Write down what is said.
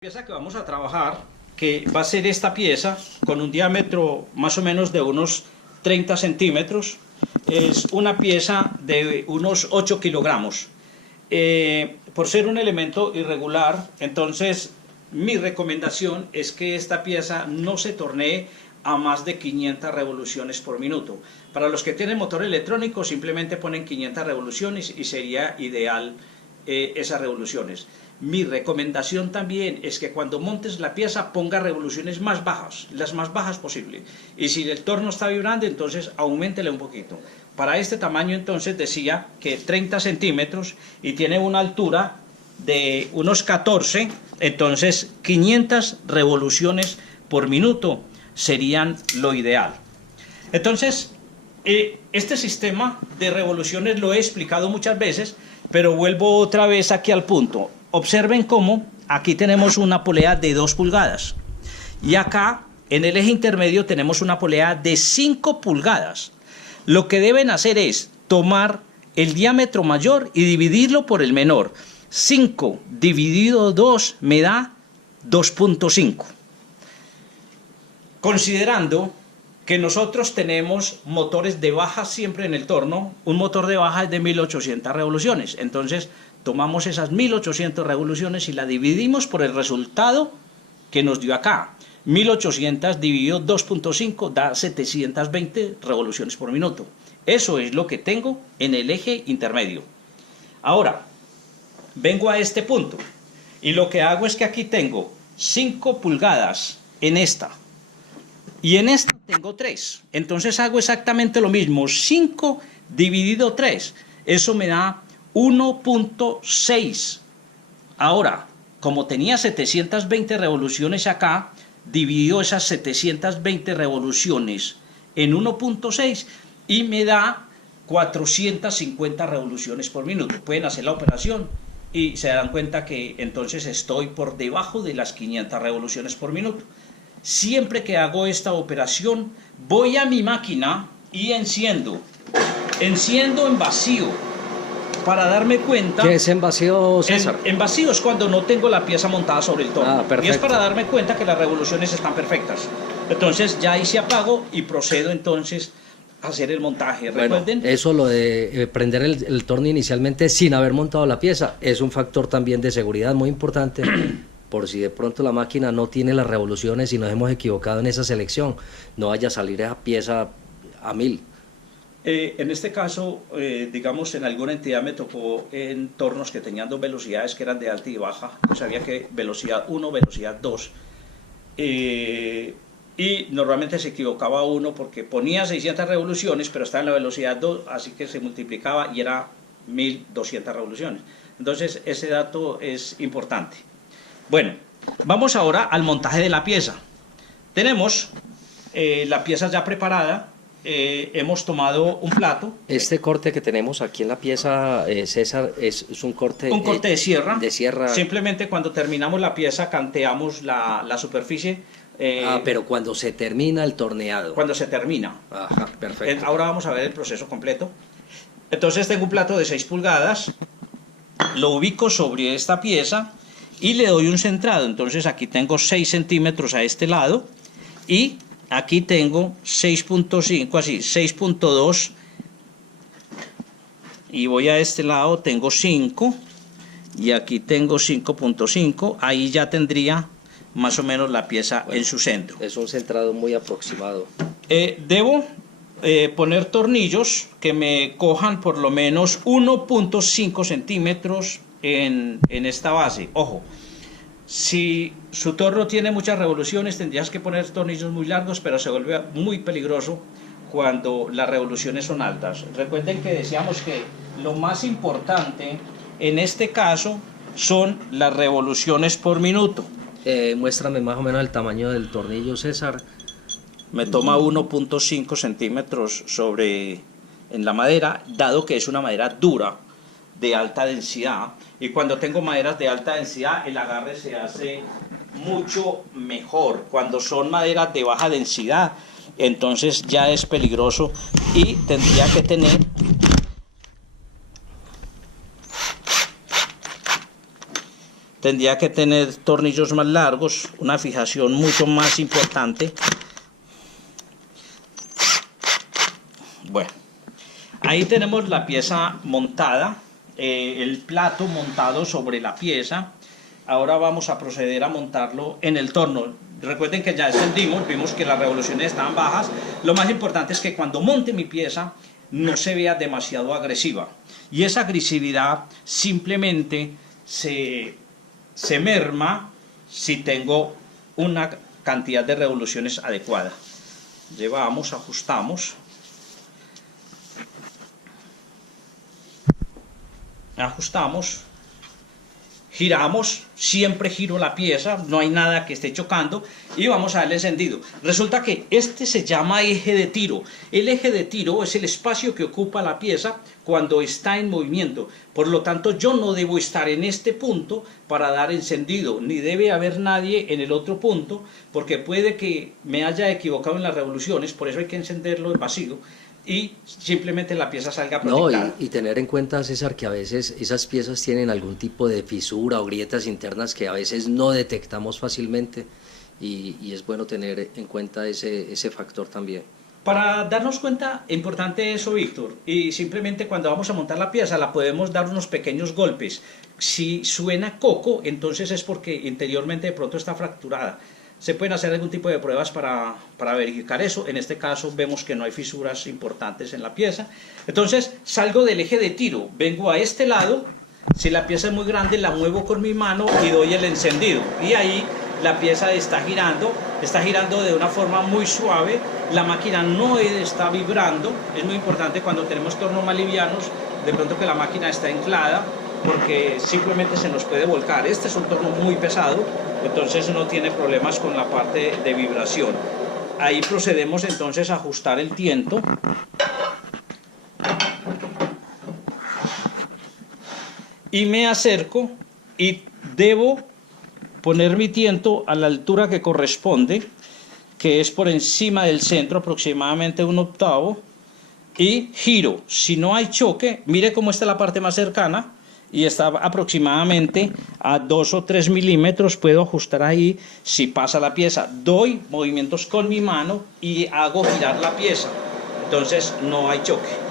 Pieza que vamos a trabajar, que va a ser esta pieza con un diámetro más o menos de unos 30 centímetros, es una pieza de unos 8 kilogramos. Por ser un elemento irregular, entonces mi recomendación es que esta pieza no se tornee a más de 500 revoluciones por minuto. Para los que tienen motor electrónico simplemente ponen 500 revoluciones y sería ideal esas revoluciones. Mi recomendación también es que cuando montes la pieza ponga revoluciones más bajas, las más bajas posible. Y si el torno está vibrando, entonces auméntele un poquito. Para este tamaño entonces decía que 30 centímetros y tiene una altura de unos 14, entonces 500 revoluciones por minuto serían lo ideal. Entonces, este sistema de revoluciones lo he explicado muchas veces, pero vuelvo otra vez aquí al punto. Observen cómo aquí tenemos una polea de 2 pulgadas y acá en el eje intermedio tenemos una polea de 5 pulgadas. Lo que deben hacer es tomar el diámetro mayor y dividirlo por el menor. 5 dividido 2 me da 2.5. Considerando que nosotros tenemos motores de baja siempre en el torno, un motor de baja es de 1800 revoluciones. Entonces tomamos esas 1800 revoluciones y la dividimos por el resultado que nos dio acá. 1800 dividido 2.5 da 720 revoluciones por minuto. Eso es lo que tengo en el eje intermedio. Ahora, vengo a este punto y lo que hago es que aquí tengo 5 pulgadas en esta y en esta tengo 3. Entonces hago exactamente lo mismo, 5 dividido 3, eso me da 1.6. Ahora, como tenía 720 revoluciones acá, dividió esas 720 revoluciones en 1.6 y me da 450 revoluciones por minuto. Pueden hacer la operación y se dan cuenta que entonces estoy por debajo de las 500 revoluciones por minuto. Siempre que hago esta operación, voy a mi máquina y enciendo en vacío para darme cuenta. ¿Qué es en vacío, César? En vacío es cuando no tengo la pieza montada sobre el torno. Y es para darme cuenta que las revoluciones están perfectas. Entonces ya ahí se apago y procedo entonces a hacer el montaje. ¿Recuerden? Bueno, eso lo de prender el torno inicialmente sin haber montado la pieza es un factor también de seguridad muy importante. Por si de pronto la máquina no tiene las revoluciones y nos hemos equivocado en esa selección, no vaya a salir esa pieza a 1000. En este caso, digamos, en alguna entidad me tocó en tornos que tenían 2 velocidades que eran de alta y baja. Pues sabía que velocidad 1, velocidad 2. Y normalmente se equivocaba uno porque ponía 600 revoluciones, pero estaba en la velocidad 2, así que se multiplicaba y era 1200 revoluciones. Entonces, ese dato es importante. Bueno, vamos ahora al montaje de la pieza. Tenemos la pieza ya preparada. Hemos tomado un plato. Este corte que tenemos aquí en la pieza, César, es un corte... Un corte de sierra. De sierra. Simplemente cuando terminamos la pieza canteamos la superficie. Pero cuando se termina el torneado. Cuando se termina. Ajá, perfecto. Ahora vamos a ver el proceso completo. Entonces tengo un plato de 6 pulgadas. Lo ubico sobre esta pieza y le doy un centrado. Entonces aquí tengo 6 centímetros a este lado y aquí tengo 6.5, así, 6.2 y voy a este lado, tengo 5 y aquí tengo 5.5, ahí ya tendría más o menos la pieza en su centro. Es un centrado muy aproximado. Debo poner tornillos que me cojan por lo menos 1.5 centímetros en esta base. Ojo, si su torno tiene muchas revoluciones tendrías que poner tornillos muy largos, pero se vuelve muy peligroso cuando las revoluciones son altas. Recuerden que decíamos que lo más importante en este caso son las revoluciones por minuto. Muéstrame más o menos el tamaño del tornillo, César. Me toma 1.5 centímetros en la madera, dado que es una madera dura de alta densidad, y cuando tengo maderas de alta densidad el agarre se hace mucho mejor. Cuando son maderas de baja densidad entonces ya es peligroso y tendría que tener tendría que tener tornillos más largos, una fijación mucho más importante. Bueno, ahí tenemos la pieza montada, el plato montado sobre la pieza. Ahora vamos a proceder a montarlo en el torno. Recuerden que ya encendimos, vimos que las revoluciones estaban bajas. Lo más importante es que cuando monte mi pieza no se vea demasiado agresiva. Y esa agresividad simplemente se merma si tengo una cantidad de revoluciones adecuada. Llevamos, ajustamos. Ajustamos, giramos, siempre giro la pieza, no hay nada que esté chocando y vamos a darle encendido. Resulta que este se llama eje de tiro. El eje de tiro es el espacio que ocupa la pieza cuando está en movimiento. Por lo tanto, yo no debo estar en este punto para dar encendido, ni debe haber nadie en el otro punto, porque puede que me haya equivocado en las revoluciones, por eso hay que encenderlo en vacío. Y simplemente la pieza salga proyectada. No, y tener en cuenta, César, que a veces esas piezas tienen algún tipo de fisura o grietas internas que a veces no detectamos fácilmente y es bueno tener en cuenta ese factor también. Para darnos cuenta, importante eso, Víctor, y simplemente cuando vamos a montar la pieza la podemos dar unos pequeños golpes. Si suena coco, entonces es porque interiormente de pronto está fracturada. Se pueden hacer algún tipo de pruebas para verificar eso. En este caso vemos que no hay fisuras importantes en la pieza. Entonces salgo del eje de tiro, vengo a este lado. Si la pieza es muy grande la muevo con mi mano y doy el encendido. Y ahí la pieza está girando de una forma muy suave. La máquina no está vibrando. Es muy importante cuando tenemos tornos más livianos, de pronto que la máquina está anclada, porque simplemente se nos puede volcar. Este es un torno muy pesado, entonces no tiene problemas con la parte de vibración. Ahí procedemos entonces a ajustar el tiento. Y me acerco y debo poner mi tiento a la altura que corresponde, que es por encima del centro, aproximadamente 1/8, y giro. Si no hay choque, mire cómo está la parte más cercana, y está aproximadamente a 2 o 3 milímetros, puedo ajustar ahí. Si pasa la pieza, doy movimientos con mi mano y hago girar la pieza, entonces no hay choque.